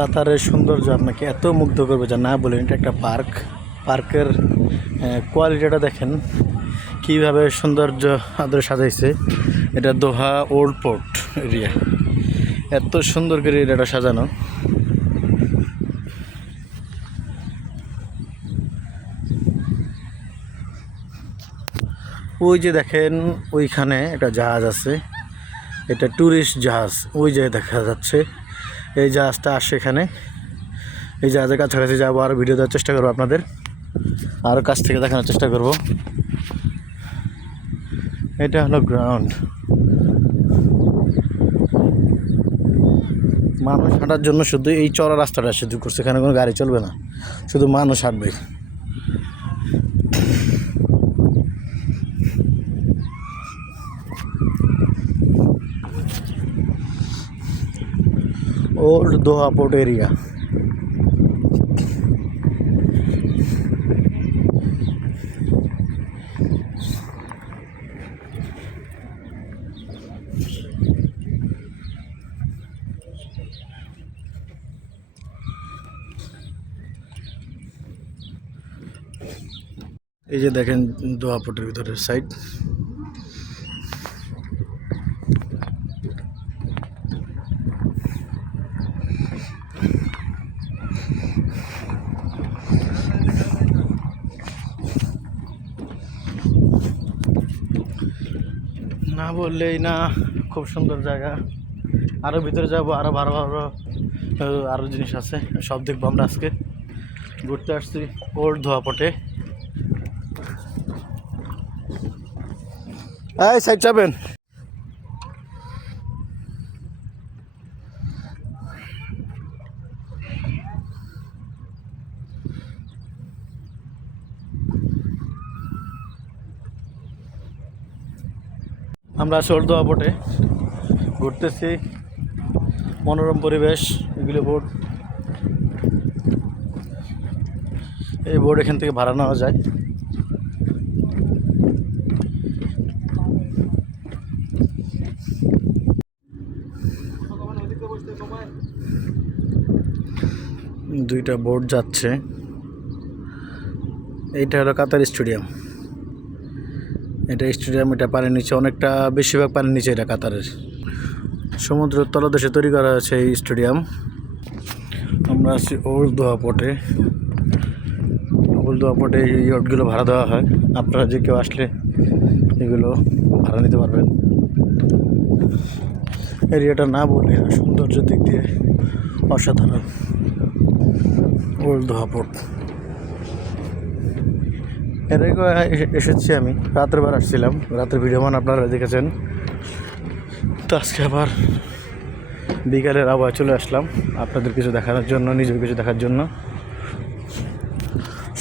কাতারের সৌন্দর্য আপনাকে এত মুগ্ধ করবে যা না বলেন। এটা একটা পার্ক, পার্কের কোয়ালিটিটা দেখেন কীভাবে সৌন্দর্য আদরে সাজাইছে। এটা দোহা ওল্ড পোর্ট এরিয়া, এত সুন্দর করে এরিয়াটা সাজানো। ওই যে দেখেন ওইখানে একটা জাহাজ আছে, এটা ট্যুরিস্ট জাহাজ, ওই জায়গায় দেখা যাচ্ছে। এই জাহাজটা আসে এখানে, এই জাহাজের কাছাকাছি যাবো, আর ভিডিও দেওয়ার চেষ্টা করবো আপনাদের, আরও কাছ থেকে দেখানোর চেষ্টা করব। এটা হলো গ্রাউন্ড, মানুষ হাঁটার জন্য শুধু এই চড়া রাস্তাটা শুধু করছে, এখানে কোনো গাড়ি চলবে না, শুধু মানুষ হাঁটবে। ওল্ড দোহা পোর্ট এরিয়া। এই যে দেখেন দোহা পোর্টের ভিতরের সাইড। না বললেই না, খুব সুন্দর জায়গা। আরও ভিতরে যাবো, আরও ভালো ভালো আরও জিনিস আছে, সব দেখবো আমরা। আজকে ঘুরতে আসছি ওল্ড দোহা পোর্টে। এই সাইড যাবেন। আমরা ওল্ড দোহা পোর্টে ঘুরতেছি, মনোরম পরিবেশ। এগুলো বোর্ড, এই বোর্ড এখান থেকে ভাড়া নেওয়া যায়। দুইটা বোর্ড যাচ্ছে। এইটা হলো কাতার স্টেডিয়াম, এটা স্টেডিয়াম, এটা পানির নিচে, অনেকটা বেশিরভাগ পানির নিচে। এটা কাতারের সমুদ্রের তলদেশে তৈরি করা হয়েছে এই স্টেডিয়াম। আমরা আছি ওল্ড দোহা পোর্টে। ওল্ড দোহা পোর্টে এই ইয়টগুলো ভাড়া দেওয়া হয়, আপনারা যে কেউ আসলে এগুলো ভাড়া নিতে পারবেন। এরিয়াটা না বলে সৌন্দর্যের দিক দিয়ে অসাধারণ। ওল্ড দোহা পোর্ট এর আগে এসেছি আমি, রাতের বার আসছিলাম, রাতের ভিডিও মান আপনারা দেখেছেন। তো আজকে আবার বিকালের আবহাওয়া চলে আসলাম আপনাদের কিছু দেখানোর জন্য, নিজের কিছু দেখার জন্য।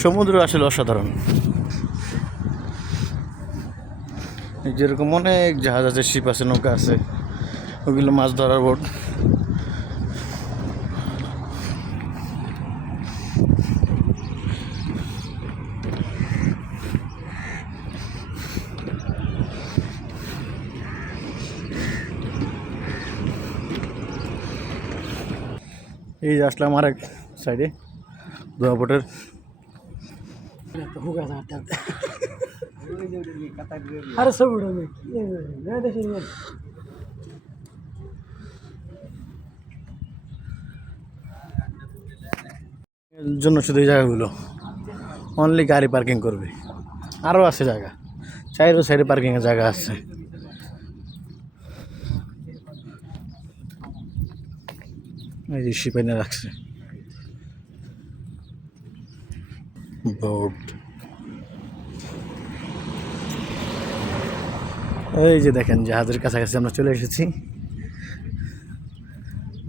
সমুদ্র আসলে অসাধারণ। যেরকম অনেক জাহাজ আছে, শিপ আছে, নৌকা আছে, ওগুলো মাছ ধরার বোট। এই যে আসলাম আরেক সাইডে দোহা পোর্টের। জন্য শুধু এই জায়গাগুলো অনলি গাড়ি পার্কিং করবে, আরও আছে জায়গা, চাইরো সাইডে পার্কিংয়ের জায়গা আছে। এই যে শিপ এনে রাখছে বোট। এই যে দেখেন জাহাজের কাছাকাছি আমরা চলে এসেছি,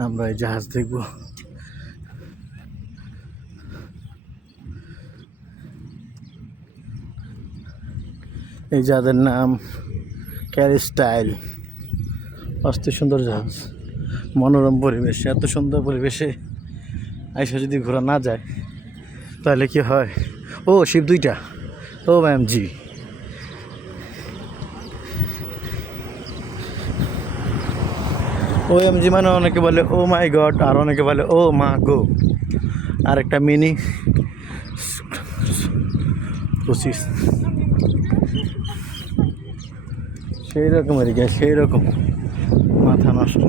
আমরা এই জাহাজ দেখব। এই জাহাজের নাম ক্যারিস্টাইল, অস্থির সুন্দর জাহাজ, মনোরম পরিবেশ। এত সুন্দর পরিবেশে আইসা যদি ঘোরা না যায় তাহলে কি হয়। ও শিপ দুইটা, ও ম্যাম জি। OMG মানে অনেকে বলে ও মাই গড, আর অনেকে বলে ও মা গো। আর একটা মিনি 25 সেই রকমেরই গায়ে, সেই রকম মাথা নষ্ট,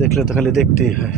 দেখলে তো খালি দেখতেই হয়।